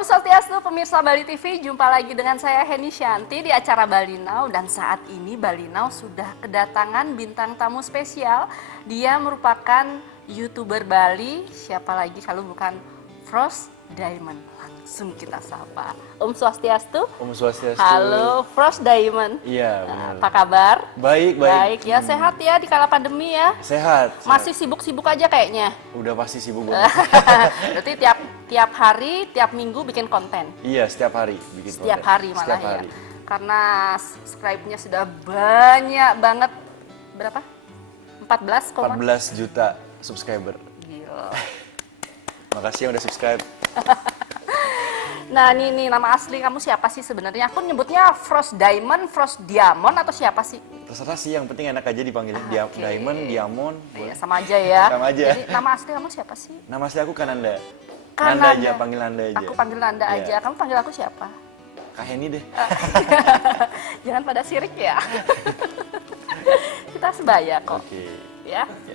Om Swastiastu, pemirsa Bali TV, jumpa lagi dengan saya Heni Shanti di acara Bali Now. Dan saat ini Bali Now sudah kedatangan bintang tamu spesial. Dia merupakan YouTuber Bali, siapa lagi kalau bukan Frost Diamond. Langsung kita sapa. Om Swastiastu. Om Swastiastu. Halo Frost Diamond. Iya, benar. Apa kabar? Baik. Baik ya, sehat ya di kala pandemi ya? Sehat. Masih sibuk-sibuk aja kayaknya. Udah pasti sibuk banget. Berarti tiap hari, tiap minggu bikin konten. Iya, setiap hari bikin konten. Setiap hari malah Setiap ya. hari. Karena subscribe-nya sudah banyak banget. Berapa? 14 juta subscriber. Gila. Makasih yang udah subscribe. Nah, nih nama asli kamu siapa sih sebenarnya? Aku nyebutnya Frost Diamond, Frost Diamond atau siapa sih? Terserah sih, yang penting enak aja dipanggilnya. Oke. Diamond, Diamond. Iya, Boleh. sama aja ya. Sama aja. Jadi nama asli kamu siapa sih? Nama asli aku Kananda. Kananda. Nanda aja, panggil Nanda aja. Aku panggil Nanda Iya. aja. Kamu panggil aku siapa? Kak Heni deh. Jangan pada sirik ya. Kita sebaya kok. Oke. Ya. Oke.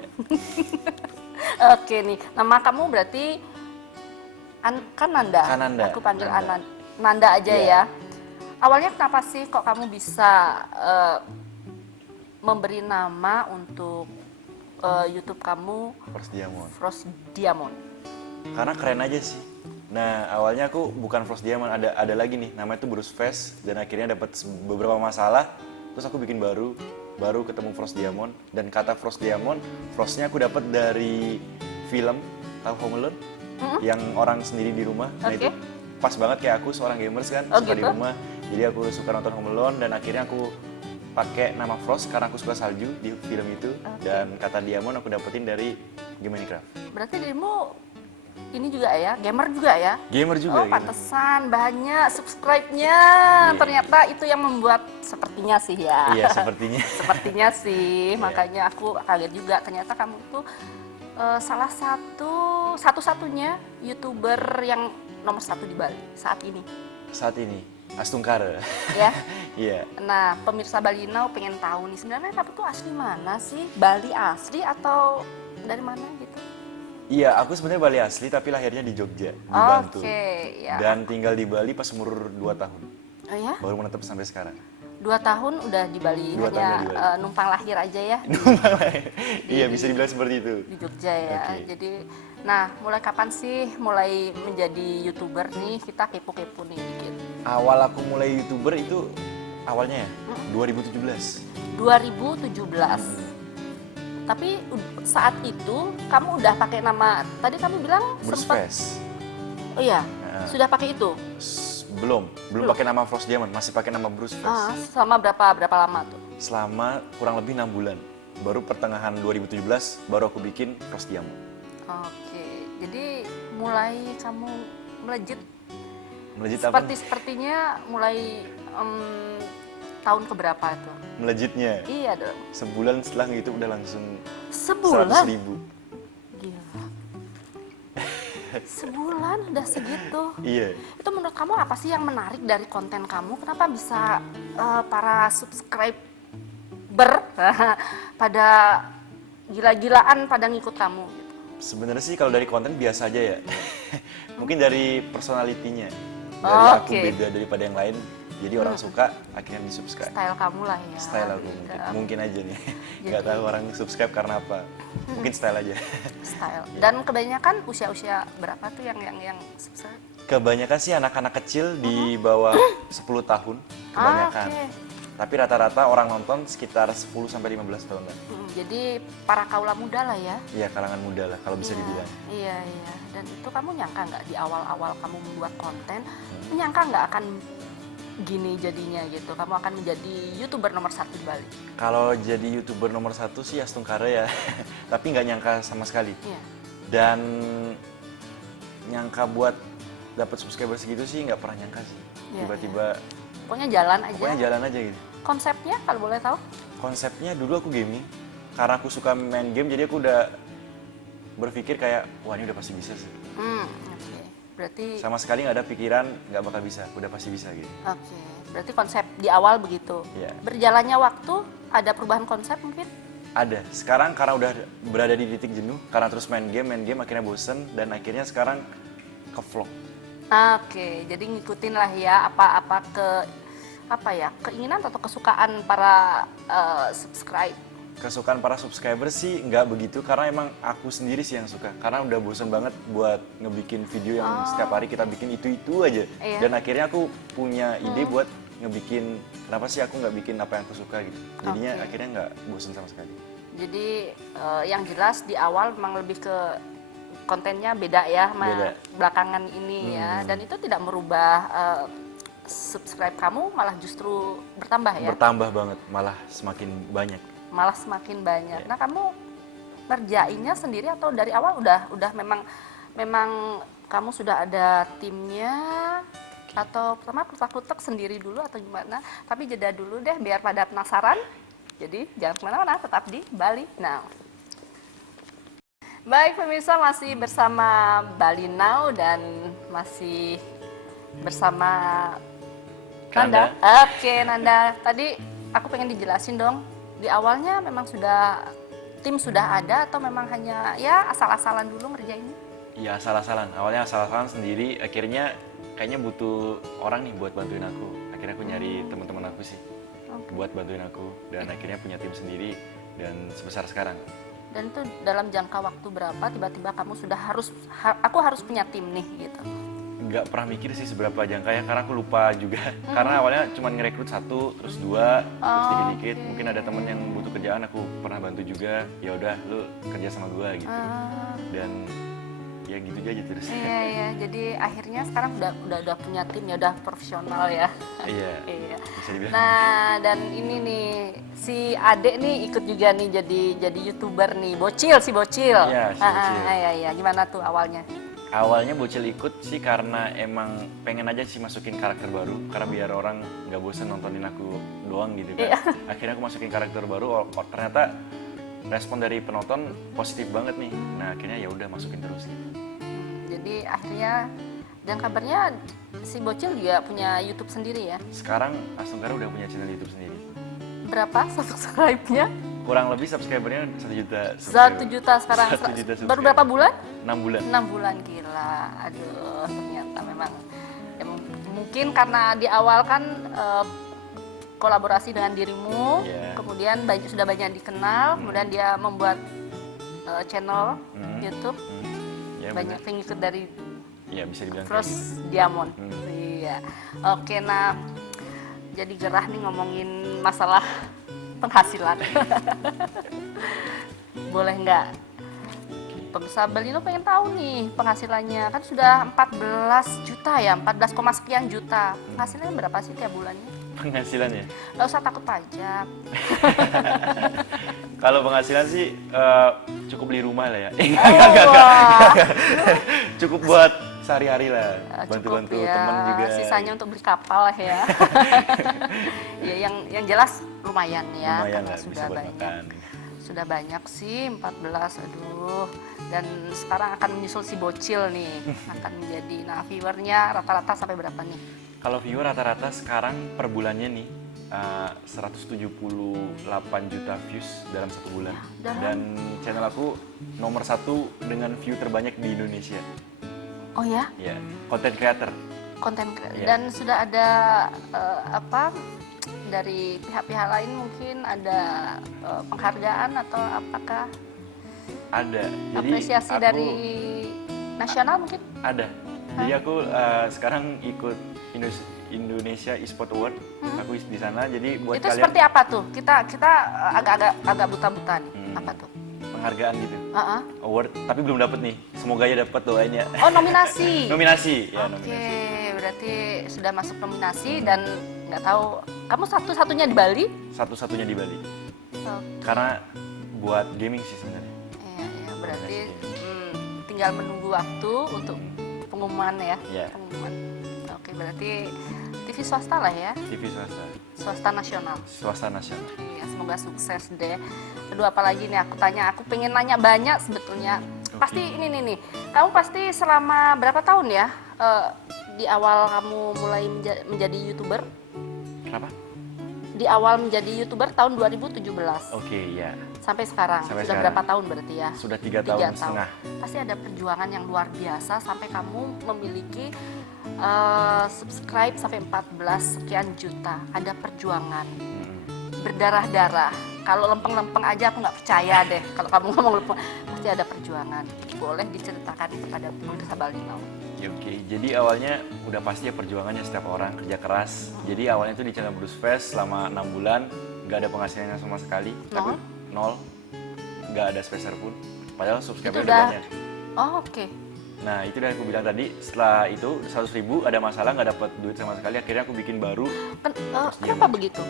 Oke nih, nama kamu berarti kan Nanda. Kananda. Aku panggil Nanda. Nanda aja Iya. ya. Awalnya kenapa sih kok kamu bisa memberi nama untuk YouTube kamu First Diamond. Frost Diamond? Karena keren aja sih. Nah, awalnya aku bukan Frost Diamond, ada lagi nih, namanya itu Bruce Fest, dan akhirnya dapat beberapa masalah, terus aku bikin baru ketemu Frost Diamond, dan kata Frost Diamond, Frostnya aku dapat dari film, tahu Home Alone? Yang orang sendiri di rumah. Nah Oke. itu pas banget kayak aku seorang gamers kan, Oh, suka di gitu? rumah, jadi aku suka nonton Home Alone, dan akhirnya aku pakai nama Frost karena aku suka salju di film itu, dan kata Diamond aku dapetin dari game Minecraft. Berarti dirimu ini juga ya, gamer juga ya? Gamer juga. Oh, gamer. pantesan banyak subscribe-nya. Iya. Ternyata itu yang membuat sepertinya sih ya. Iya, sepertinya. Sepertinya sih, Iya. makanya aku kaget juga. Ternyata kamu itu salah satu-satunya YouTuber yang nomor 1 di Bali saat ini. Saat ini, Astungkara. Ya. Iya. Nah, pemirsa Bali Now pengen tahu nih, sebenarnya kamu tuh asli mana sih? Bali asli atau dari mana gitu? Iya, aku sebenarnya Bali asli tapi lahirnya di Jogja, di Bantul. Oke, ya. Dan tinggal di Bali pas umur 2 tahun. Oh ya? Baru menetap sampai sekarang. 2 tahun udah di Bali, 2 tahun hanya udah di Bali. numpang lahir aja ya Iya, bisa dibilang seperti itu. di Jogja ya. Oke. Jadi, nah mulai kapan sih mulai menjadi YouTuber nih? Kita kepo-kepo nih dikit. Awal aku mulai YouTuber itu awalnya ya, 2017. 2017. Tapi saat itu kamu udah pakai nama, tadi kamu bilang Bruce sempet, Fest. oh iya, Nah. sudah pakai itu? Belum Belum. pakai nama Frost Diamond, masih pakai nama Bruce Fest. Selama berapa lama tuh? Selama kurang lebih 6 bulan. Baru pertengahan 2017 baru aku bikin Frost Diamond. Oke, jadi mulai kamu melejit Melejit apa? sepertinya mulai tahun keberapa tuh? Melejitnya. Iya dong. Sebulan setelah itu udah langsung Sebulan? 100.000. Gila. Sebulan udah segitu. Iya. Itu menurut kamu apa sih yang menarik dari konten kamu? Kenapa bisa para subscriber pada gila-gilaan pada ngikut kamu gitu? Sebenarnya sih kalau dari konten biasa aja ya. Mungkin dari personalitinya. Dari aku Oke. beda daripada yang lain. Jadi orang suka akhirnya di-subscribe. Style kamu lah ya. Style aku Beda. mungkin aja nih. Nggak Jadi- tahu orang subscribe karena apa. Mungkin style aja. Style. Dan kebanyakan usia-usia berapa tuh yang subscribe? Kebanyakan sih anak-anak kecil di bawah 10 tahun kebanyakan. Oke. Tapi rata-rata orang nonton sekitar 10 sampai 15 tahun lah. Jadi para kaula muda lah ya. Iya, kalangan muda lah kalau bisa Iya, dibilang. Iya. Dan itu kamu nyangka nggak di awal-awal kamu membuat konten, nyangka nggak akan gini jadinya gitu? Kamu akan menjadi YouTuber nomor 1 di Bali. Kalau jadi YouTuber nomor 1 sih Astungkara ya. Tapi nggak nyangka sama sekali. Iya. Dan nyangka buat dapat subscriber segitu sih nggak pernah nyangka sih. Iya, Tiba-tiba Pokoknya jalan aja. pokoknya jalan aja gitu. Konsepnya kalau boleh tahu? Konsepnya dulu aku gaming. Karena aku suka main game jadi aku udah berpikir kayak wah ini udah pasti bisa sih. Oke. Berarti Sama sekali nggak ada pikiran nggak bakal bisa, udah pasti bisa gitu. oke. Berarti konsep di awal begitu. Iya. Berjalannya waktu ada perubahan konsep mungkin? Ada. Sekarang karena udah berada di titik jenuh, karena terus main game akhirnya bosen dan akhirnya sekarang ke vlog. Oke, jadi ngikutin lah ya apa ya keinginan atau kesukaan para subscribe. Kesukaan para subscriber sih nggak begitu, karena emang aku sendiri sih yang suka. Karena udah bosen banget buat ngebikin video yang setiap hari kita bikin itu aja. Iya. Dan akhirnya aku punya ide buat ngebikin, kenapa sih aku nggak bikin apa yang aku suka gitu. Jadinya Oke. akhirnya nggak bosen sama sekali. Jadi yang jelas di awal memang lebih ke kontennya beda ya sama Beda. belakangan ini ya. Dan itu tidak merubah subscribe kamu, malah justru bertambah ya. Bertambah banget, malah semakin banyak. Malah semakin banyak. Iya. Nah, kamu ngerjainnya sendiri atau dari awal udah memang kamu sudah ada timnya atau pertama kutak-kutak sendiri dulu atau gimana? Tapi jeda dulu deh biar pada penasaran. Jadi jangan kemana-mana, tetap di Bali Now. Baik pemirsa, masih bersama Bali Now dan masih bersama Nanda. Oke Nanda, tadi aku pengen dijelasin dong. Di awalnya memang tim sudah ada atau memang hanya ya asal-asalan dulu ngerjainnya? Iya, asal-asalan. Awalnya asal-asalan sendiri, akhirnya kayaknya butuh orang nih buat bantuin aku. Akhirnya aku nyari teman-teman aku sih buat bantuin aku, dan akhirnya punya tim sendiri dan sebesar sekarang. Dan itu dalam jangka waktu berapa tiba-tiba kamu sudah aku harus punya tim nih gitu? Nggak pernah mikir sih seberapa jangkanya, karena aku lupa juga. Karena awalnya cuma ngerekrut 1, terus 2, terus dikit-dikit. Mungkin ada temen yang butuh kerjaan, aku pernah bantu juga. Ya udah, lu kerja sama gua gitu. Dan ya gitu aja terus. Iya ya, jadi akhirnya sekarang udah punya tim ya, udah profesional ya. Iya. Iya. Bisa dibilang. Nah, dan ini nih si Adek nih ikut juga nih jadi YouTuber nih, Bocil. Iya, si Bocil. Iya, gimana tuh awalnya? Awalnya Bocil ikut sih karena emang pengen aja sih masukin karakter baru, karena biar orang nggak bosan nontonin aku doang gitu kan. Iya. Akhirnya aku masukin karakter baru, ternyata respon dari penonton positif banget nih. Nah akhirnya ya udah masukin terus gitu. Jadi akhirnya dan kabarnya si Bocil juga punya YouTube sendiri ya. Sekarang Astungkara udah punya channel YouTube sendiri. Berapa subscribe-nya? Kurang lebih subscribernya 1 juta. 1 juta sekarang. 1 juta Baru subscriber. berapa bulan? 6 bulan. 6 bulan, gila. Aduh, ternyata memang ya, mungkin karena di awal kan kolaborasi dengan dirimu, Iya. kemudian sudah banyak dikenal, kemudian dia membuat channel YouTube, Ya, banyak bener. pengikut dari Ya bisa dibilang kayak gitu. Frost Diamond. Iya. Oke, nah jadi gerah nih ngomongin masalah penghasilan. Boleh nggak? Pemirsa Balino pengen tahu nih penghasilannya, kan sudah 14 juta ya, 14, sekian juta. Penghasilannya berapa sih tiap bulannya? Penghasilannya. Nggak usah takut pajak. Kalau penghasilan sih cukup beli rumah lah ya. Wah. Cukup buat sehari-hari lah, Cukup bantu-bantu ya, teman juga. sisanya untuk beli kapal lah ya. Ya, yang jelas lumayan ya, Lumayan karena lah, bisa sudah buat banyak. makan. Sudah banyak sih, 14, aduh. Dan sekarang akan menyusul si Bocil nih, akan menjadi, nah viewernya rata-rata sampai berapa nih? Kalau viewer rata-rata sekarang per bulannya nih 178 juta views dalam 1 bulan. Dan channel aku nomor 1 dengan view terbanyak di Indonesia. Oh ya, Ya, content creator. konten Iya. dan sudah ada apa dari pihak-pihak lain mungkin ada penghargaan atau apakah Ada. Jadi apresiasi aku dari nasional mungkin? ada. Jadi aku sekarang ikut Indonesia Esport Award. Aku di sana. Jadi buat Itu kalian seperti apa tuh? Kita agak buta-buta nih. Apa tuh? penghargaan gitu. Uh-uh. Award, tapi belum dapet nih. Semoga ya dapet, doain ya. Oh, nominasi. Nominasi, ya Oke, nominasi. berarti sudah masuk nominasi dan nggak tahu kamu satu-satunya di Bali? Satu-satunya di Bali. Oh, Karena buat gaming sih sebenarnya. iya, berarti tinggal menunggu waktu untuk pengumuman ya. Iya. Pengumuman. Oke, berarti TV swasta lah ya, TV swasta. swasta nasional. Swasta nasional. Iya, semoga sukses deh. Kedua apa lagi nih aku pengen nanya banyak sebetulnya. Pasti ini nih, kamu pasti selama berapa tahun ya di awal kamu mulai menjadi YouTuber? Kenapa? Di awal menjadi YouTuber tahun 2017 Oke, ya. sampai sekarang. Sampai Sudah sekarang. berapa tahun berarti ya? Sudah 3 tahun setengah. Pasti ada perjuangan yang luar biasa sampai kamu memiliki subscribe sampai 14 sekian juta, ada perjuangan, berdarah-darah. Kalau lempeng-lempeng aja aku nggak percaya deh. Kalau kamu ngomong lempeng, pasti ada perjuangan. Boleh diceritakan kepada pemirsa Balinau. Ya, oke, jadi awalnya udah pasti ya perjuangannya setiap orang kerja keras. Jadi awalnya tuh di channel Bruce Fest selama 6 bulan nggak ada penghasilannya sama sekali, tapi nol, nggak ada spacer pun. Padahal subscriber Itu udah udah- banyak. Oh, oke. Nah itu udah aku bilang tadi, setelah itu 100.000 ada masalah nggak dapat duit sama sekali. Akhirnya aku bikin baru. Kenapa begitu?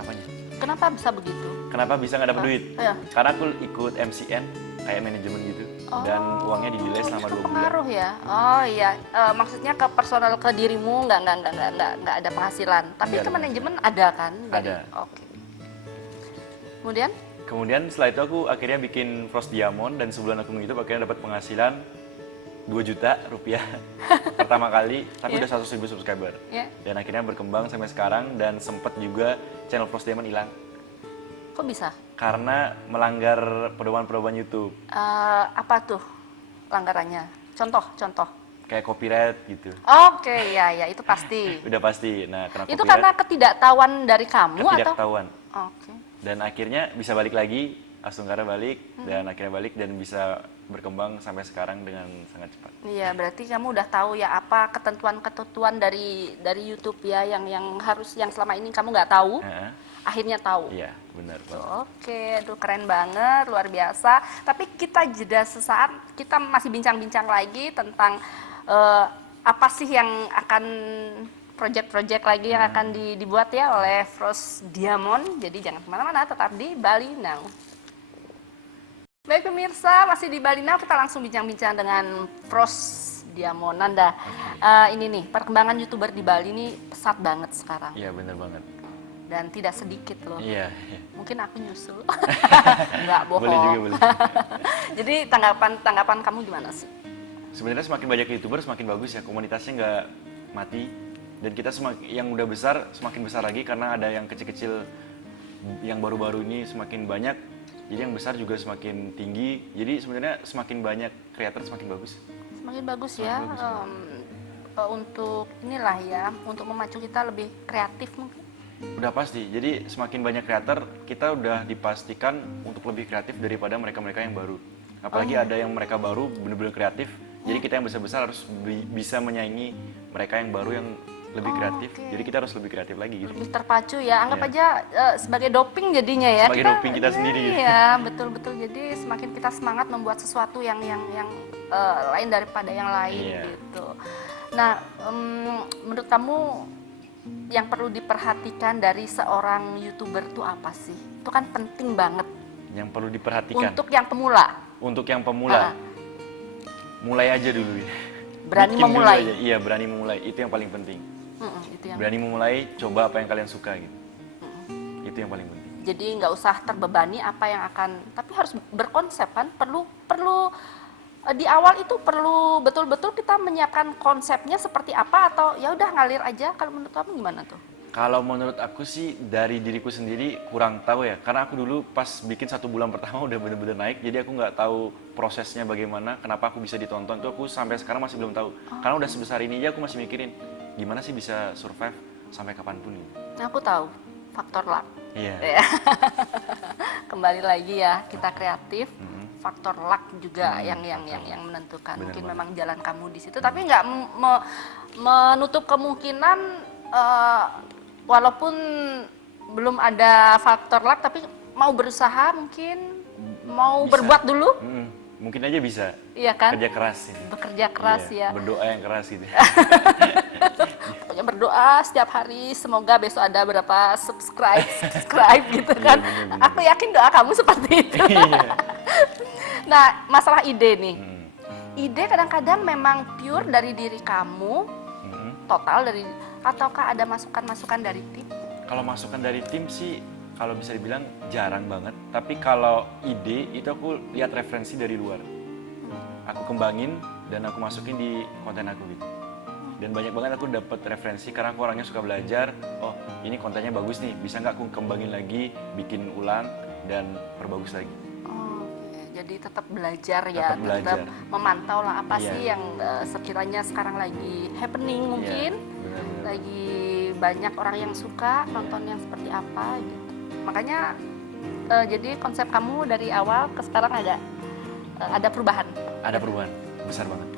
Apanya? Kenapa bisa begitu? Kenapa bisa nggak dapat duit? Iya. Karena aku ikut MCN kayak manajemen gitu, dan uangnya di-delay selama 2 bulan. Pengaruh ya. Oh iya. Maksudnya ke personal, ke dirimu nggak ada penghasilan. Tapi Nggak ke ada manajemen ada kan? Ada. Oke. Kemudian? Kemudian setelah itu aku akhirnya bikin Frost Diamond, dan sebulan aku menghidup akhirnya dapat penghasilan 2 juta rupiah pertama kali, tapi udah 100.000 subscriber. Ya. Dan akhirnya berkembang sampai sekarang, dan sempat juga channel Frost Diamond hilang Kok bisa? karena melanggar pedoman-pedoman YouTube Apa tuh langgarannya? Contoh. kayak copyright gitu. Oke, ya itu pasti. Udah pasti. Nah, karena Itu copyright, karena ketidaktahuan dari kamu atau? ketidaktahuan. Oke. Dan akhirnya bisa balik lagi, Astunggara balik, dan akhirnya balik dan bisa berkembang sampai sekarang dengan sangat cepat. Iya, berarti kamu udah tahu ya apa ketentuan-ketentuan dari YouTube ya yang selama ini kamu nggak tahu, Heeh. akhirnya tahu. Iya, benar banget. Oke, aduh keren banget, luar biasa. Tapi kita jeda sesaat, kita masih bincang-bincang lagi tentang apa sih yang akan project-project lagi yang akan dibuat ya oleh Frost Diamond. Jadi jangan kemana-mana, tetap di Bali Now. Baik pemirsa, masih di Bali Now, kita langsung bincang-bincang dengan Frost Diamond. Nanda, ini nih, perkembangan YouTuber di Bali nih pesat banget sekarang. Iya, benar banget. Dan tidak sedikit loh. Iya. Mungkin aku nyusul. Nggak bohong. Boleh juga, boleh. Jadi tanggapan kamu gimana sih? Sebenarnya semakin banyak YouTuber semakin bagus ya, komunitasnya nggak mati, dan kita yang udah besar semakin besar lagi karena ada yang kecil-kecil, yang baru-baru ini semakin banyak, jadi yang besar juga semakin tinggi. Jadi sebenarnya semakin banyak kreator semakin bagus. Semakin bagus ya. Untuk inilah ya, untuk memacu kita lebih kreatif mungkin. Udah pasti, jadi semakin banyak kreator, kita udah dipastikan untuk lebih kreatif daripada mereka-mereka yang baru. Apalagi ada yang mereka baru bener-bener kreatif, jadi kita yang besar-besar harus bisa menyaingi mereka yang baru yang lebih kreatif. oke. Jadi kita harus lebih kreatif lagi gitu. Lebih terpacu ya. Anggap Iya. aja sebagai doping jadinya ya. Sebagai doping kita sendiri. Iya, betul-betul. Jadi semakin kita semangat membuat sesuatu yang lain daripada yang lain Iya. gitu. Nah, menurut kamu yang perlu diperhatikan dari seorang YouTuber itu apa sih? Itu kan penting banget Yang perlu diperhatikan untuk yang pemula. untuk yang pemula, mulai aja dulu ya. Berani Bikin dulu memulai. aja. Iya, berani memulai, itu yang paling penting. Itu yang Berani memulai, coba apa yang kalian suka gitu. Itu yang paling penting. jadi nggak usah terbebani apa yang akan, tapi harus berkonsep kan, perlu di awal itu perlu betul-betul kita menyiapkan konsepnya seperti apa, atau ya udah ngalir aja. Kalau menurut kamu gimana tuh? Kalau menurut aku sih dari diriku sendiri kurang tahu ya, karena aku dulu pas bikin 1 bulan pertama udah bener-bener naik, jadi aku nggak tahu prosesnya bagaimana, kenapa aku bisa ditonton tuh aku sampai sekarang masih belum tahu. Karena udah sebesar ini aja aku masih mikirin gimana sih bisa survive sampai kapanpun gitu. Nah, aku tahu faktor luck. Iya. Ya. Kembali lagi ya, kita kreatif. Faktor luck juga yang menentukan. Bener Mungkin banget. memang jalan kamu di situ, tapi nggak menutup kemungkinan walaupun belum ada faktor luck, tapi mau berusaha mungkin, mau Bisa. berbuat dulu, Mungkin aja bisa. iya kan? Kerja keras gitu. Bekerja keras Iya, ya. berdoa yang keras gitu. Pokoknya berdoa setiap hari, semoga besok ada berapa subscribe gitu kan. bener. Aku yakin doa kamu seperti itu. Iya. Nah, masalah ide nih. Ide kadang-kadang memang pure dari diri kamu, total dari, ataukah ada masukan-masukan dari tim? Kalau masukan dari tim sih, kalau bisa dibilang jarang banget. Tapi kalau ide itu aku lihat referensi dari luar. Aku kembangin dan aku masukin di konten aku gitu. Dan banyak banget aku dapat referensi karena aku orangnya suka belajar. Oh, ini kontennya bagus nih, bisa nggak aku kembangin lagi, bikin ulang dan perbagus lagi. Oh, jadi tetap belajar ya, Tetap belajar. memantau lah apa Iya. sih yang sekiranya sekarang lagi happening mungkin, benar-benar. lagi banyak orang yang suka nonton yang seperti apa gitu. Makanya jadi konsep kamu dari awal ke sekarang ada perubahan. Ada perubahan besar banget.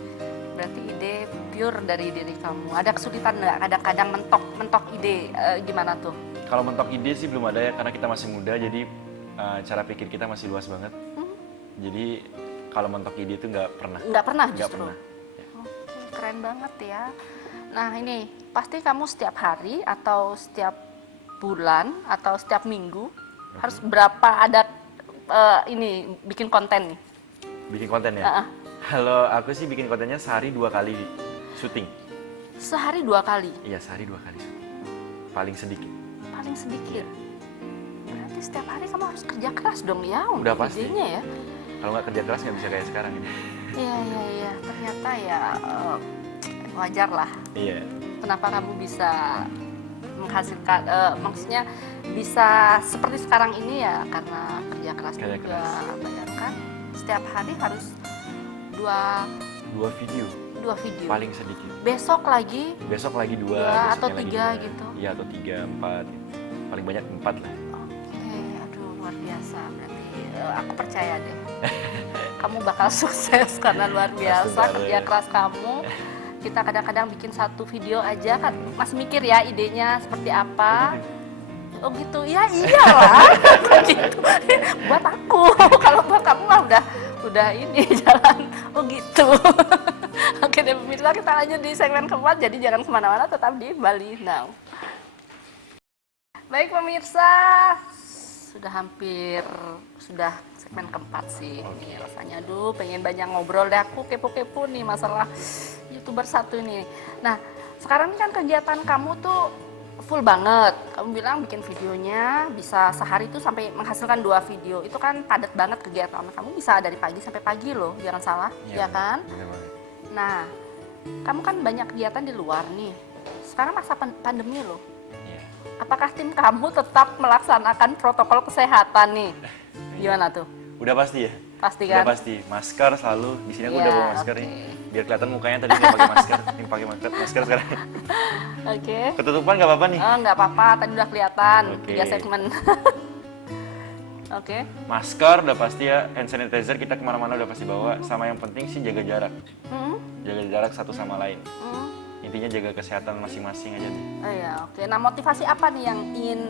Berarti ide pure dari diri kamu. Ada kesulitan nggak kadang-kadang mentok ide gimana tuh? Kalau mentok ide sih belum ada ya, karena kita masih muda, jadi cara pikir kita masih luas banget. Jadi kalau mentok ide itu nggak pernah. Nggak pernah Nggak justru. pernah. Oke, keren banget ya. Nah ini pasti kamu setiap hari atau setiap bulan atau setiap minggu harus berapa ada ini bikin konten nih? Bikin konten ya? Heeh. Kalau aku sih bikin kontennya sehari 2 kali syuting. Sehari 2 kali, Iya, sehari 2 kali syuting. Paling sedikit. paling sedikit. Berarti setiap hari kamu harus kerja keras dong ya Udah untuk pasti. idenya ya. Kalau nggak kerja keras nggak bisa kayak sekarang ini. Iya. Ternyata ya wajar lah. Iya. Kenapa kamu bisa menghasilkan, maksudnya bisa seperti sekarang ini ya karena kerja keras Kerja juga. keras. Bayangkan setiap hari harus 2 video. dua video. Paling sedikit. Besok lagi, Besok lagi 2. Dua atau 3 gitu? Iya, atau 3, 4. Paling banyak 4 lah. oke, aduh luar biasa. Berarti aku percaya deh. Kamu bakal sukses karena luar biasa Tentu, kerja ya. keras kamu. Kita kadang-kadang bikin satu video aja kan masih mikir ya idenya seperti apa. Oh gitu, ya iyalah. Gitu. Buat aku, kalau buat kamu mah udah ini jalan. Oh gitu. Oke deh pemirsa, kita lanjut di segmen keempat. Jadi jangan kemana-mana, tetap di Bali Now. Baik pemirsa, sudah segmen keempat sih. Ini rasanya aduh pengen banyak ngobrol deh, aku kepo-kepo nih masalah YouTuber satu ini. Nah sekarang ini kan kegiatan kamu tuh full banget. Kamu bilang bikin videonya bisa sehari tuh sampai menghasilkan 2 video. Itu kan padat banget kegiatan kamu, bisa dari pagi sampai pagi loh, jangan salah, ya kan? Bener banget. Nah, kamu kan banyak kegiatan di luar nih. Sekarang masa pandemi loh. Iya. Apakah tim kamu tetap melaksanakan protokol kesehatan nih? Gimana tuh? Udah pasti ya? Pasti Udah kan? pasti. Masker selalu. Di sini aku Iya, udah bawa masker oke. nih. Biar kelihatan mukanya tadi nggak pakai masker. Ini pakai masker sekarang. Oke. Ketutupan nggak apa-apa nih. Oh, nggak apa-apa, tadi udah kelihatan. Oke. 3 segmen. Oke. Masker udah pasti ya. Hand sanitizer kita kemana-mana udah pasti bawa. Sama yang penting sih jaga jarak. Hmm? Jaga jarak satu sama lain. Hmm? Intinya jaga kesehatan masing-masing aja nih. Oh iya, oke. Nah, motivasi apa nih yang ingin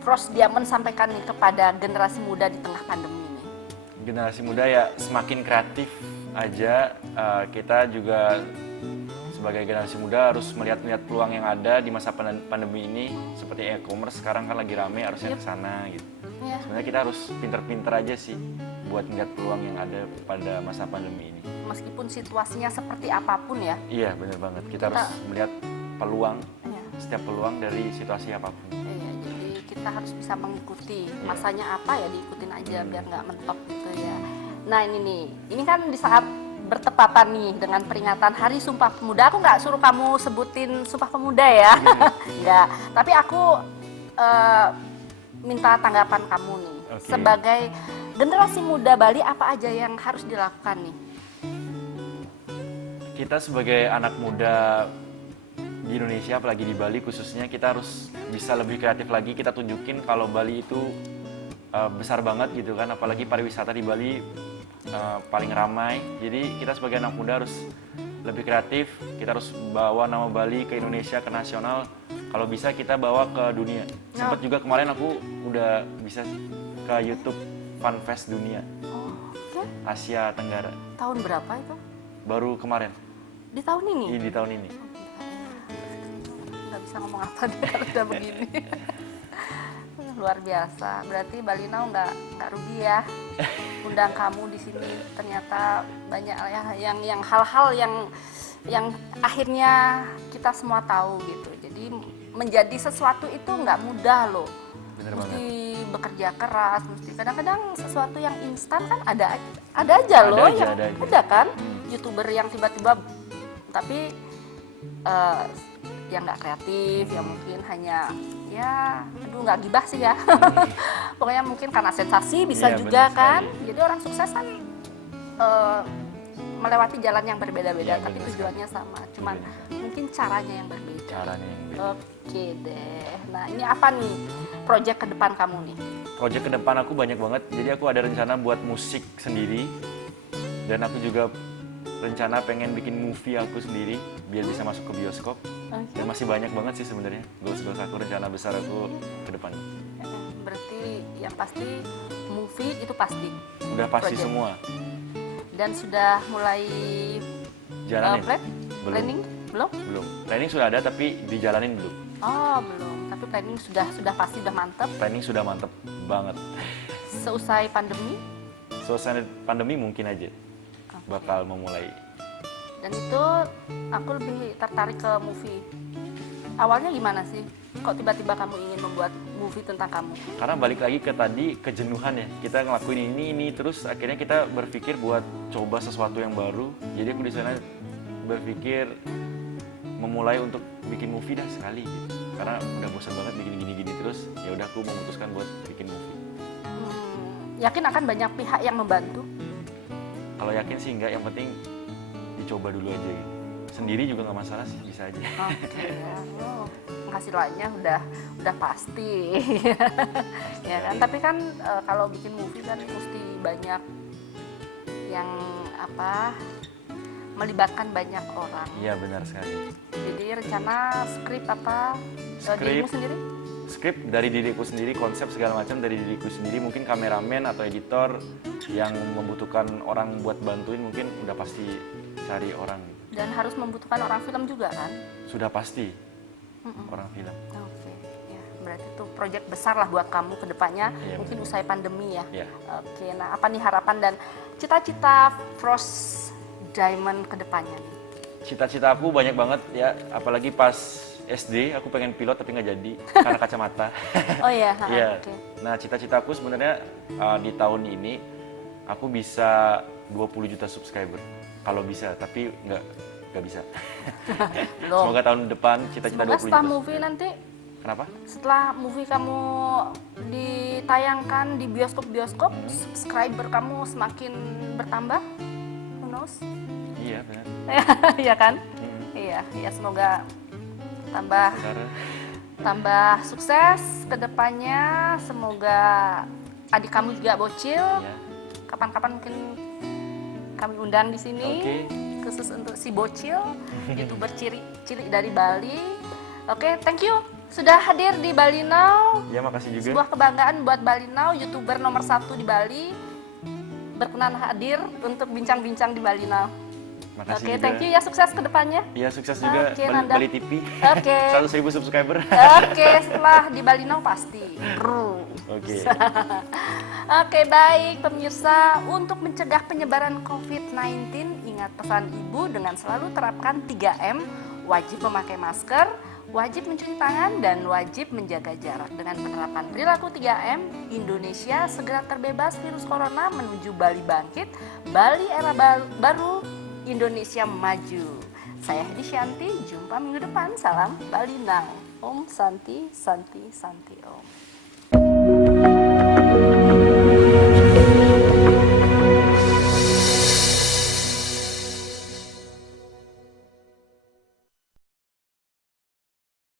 Frost Diamond sampaikan nih kepada generasi muda di tengah pandemi ini? Generasi muda ya semakin kreatif aja. Kita juga sebagai generasi muda harus melihat peluang yang ada di masa pandemi ini. Seperti e-commerce sekarang kan lagi rame, harusnya ke sana gitu. Ya. Sebenarnya kita harus pinter-pinter aja sih buat melihat peluang yang ada pada masa pandemi ini. Meskipun situasinya seperti apapun ya. Iya bener banget, kita harus melihat peluang, Iya. setiap peluang dari situasi apapun. Iya, jadi kita harus bisa mengikuti masanya apa ya diikutin aja biar nggak mentok gitu ya. Nah ini nih, ini kan di saat bertepatan nih dengan peringatan Hari Sumpah Pemuda. Aku nggak suruh kamu sebutin Sumpah Pemuda ya, nggak. Tapi aku minta tanggapan kamu nih Oke. sebagai generasi muda Bali, apa aja yang harus dilakukan nih? Kita sebagai anak muda di Indonesia, apalagi di Bali khususnya, kita harus bisa lebih kreatif lagi. Kita tunjukin kalau Bali itu besar banget gitu kan, apalagi pariwisata di Bali paling ramai. Jadi kita sebagai anak muda harus lebih kreatif, kita harus bawa nama Bali ke Indonesia, ke nasional. Kalau bisa kita bawa ke dunia. Sempat juga kemarin aku udah bisa ke YouTube Fun Fest Dunia Oh, oke. Asia Tenggara. Tahun berapa itu? Baru kemarin, Di tahun ini? di tahun ini. Nggak bisa ngomong apa deh kalau udah begini. Luar biasa. Berarti Bali Now nggak rugi ya. Undang kamu di sini, ternyata banyak ya yang hal-hal yang akhirnya kita semua tahu gitu. Jadi menjadi sesuatu itu nggak mudah loh. Bener Mesti banget. bekerja keras, mesti kadang-kadang sesuatu yang instan kan ada aja loh Ada aja, yang ada aja. ada kan YouTuber yang tiba-tiba tapi yang nggak kreatif, yang mungkin hanya ya, aduh nggak gibah sih ya. Pokoknya mungkin karena sensasi bisa Iya, juga benar kan. sekali. Jadi orang sukses kan eh, melewati jalan yang berbeda-beda, Iya, tapi benar tujuannya sama. Cuman Tujuannya mungkin caranya yang berbeda. caranya yang beda. Oke deh. Nah ini apa nih project ke depan kamu nih? Project ke depan aku banyak banget, jadi aku ada rencana buat musik sendiri dan aku juga rencana pengen bikin movie aku sendiri biar bisa masuk ke bioskop. Dan masih banyak banget sih sebenarnya goals aku, rencana besar aku ke depan. Berarti yang pasti movie itu pasti. Udah pasti Project. semua. Dan sudah mulai Jalanin? plan? Belum. Planning? Belum? Belum. Planning sudah ada tapi dijalanin belum. Oh belum. Tapi planning sudah pasti udah mantep. Planning sudah mantep banget. Seusai pandemi. Selesai pandemi mungkin aja bakal memulai. Dan itu aku lebih tertarik ke movie. Awalnya gimana sih? Kok tiba-tiba kamu ingin membuat movie tentang kamu? Karena balik lagi ke tadi kejenuhan ya, kita ngelakuin ini terus akhirnya kita berpikir buat coba sesuatu yang baru. Jadi aku di sana berpikir memulai untuk bikin movie dah sekali gitu. Karena udah bosan banget bikin gini-gini terus, ya udah aku memutuskan buat bikin movie. Yakin akan banyak pihak yang membantu? Kalau yakin sih enggak, yang penting dicoba dulu aja gitu. Sendiri juga nggak masalah sih, bisa aja. Oke ya. Oh, penghasilannya udah pasti. Ya kan, tapi kan kalau bikin movie kan mesti banyak yang melibatkan banyak orang. Iya benar sekali. Jadi rencana skrip apa? Skrip. Dirimu sendiri? Skrip dari diriku sendiri, konsep segala macam dari diriku sendiri, mungkin kameramen atau editor yang membutuhkan orang buat bantuin mungkin udah pasti cari orang. Dan harus membutuhkan orang film juga kan? Sudah pasti orang film. Oke, ya berarti itu proyek besar lah buat kamu ke depannya, Iya, mungkin benar. usai pandemi ya. Iya. Oke, nah apa nih harapan dan cita-cita Frost Diamond ke depannya nih? Cita-cita aku banyak banget ya, apalagi pas SD aku pengen pilot tapi nggak jadi karena kacamata. Oh iya, Iya. oke. Nah cita-cita aku sebenarnya di tahun ini aku bisa 20 juta subscriber. Kalau bisa, tapi nggak bisa. Belum. Semoga tahun depan cita-cita Semoga 20 setelah juta. movie nanti, Kenapa? setelah movie kamu ditayangkan di bioskop-bioskop, subscriber kamu semakin bertambah. Who knows? Iya benar. Iya kan? Hmm. Iya, ya semoga tambah Saudara. sukses ke depannya. Semoga adik kamu juga bocil. Iya. Kapan-kapan mungkin kami undang di sini. Oke. Khusus untuk si bocil, YouTuber cilik dari Bali. Oke, thank you sudah hadir di Bali Now. Ya makasih juga. Sebuah kebanggaan buat Bali Now, YouTuber nomor 1 di Bali. Berkenan hadir untuk bincang-bincang di Bali Now. Makasih Oke, juga. thank you ya, sukses ke depannya. Iya sukses juga Oke, Bali, Nanda. Bali TV. Oke. 100.000 subscriber. Oke, setelah di Bali Now pasti. Bro. Oke. Oke, baik pemirsa, untuk mencegah penyebaran COVID-19, ingat pesan ibu dengan selalu terapkan 3M, wajib memakai masker, wajib mencuci tangan, dan wajib menjaga jarak. Dengan penerapan perilaku 3M, Indonesia segera terbebas virus corona menuju Bali bangkit, Bali era baru, Indonesia maju. Saya Hedi Shanti, jumpa minggu depan. Salam Bali Now. Om Santi, Santi, Santi Om.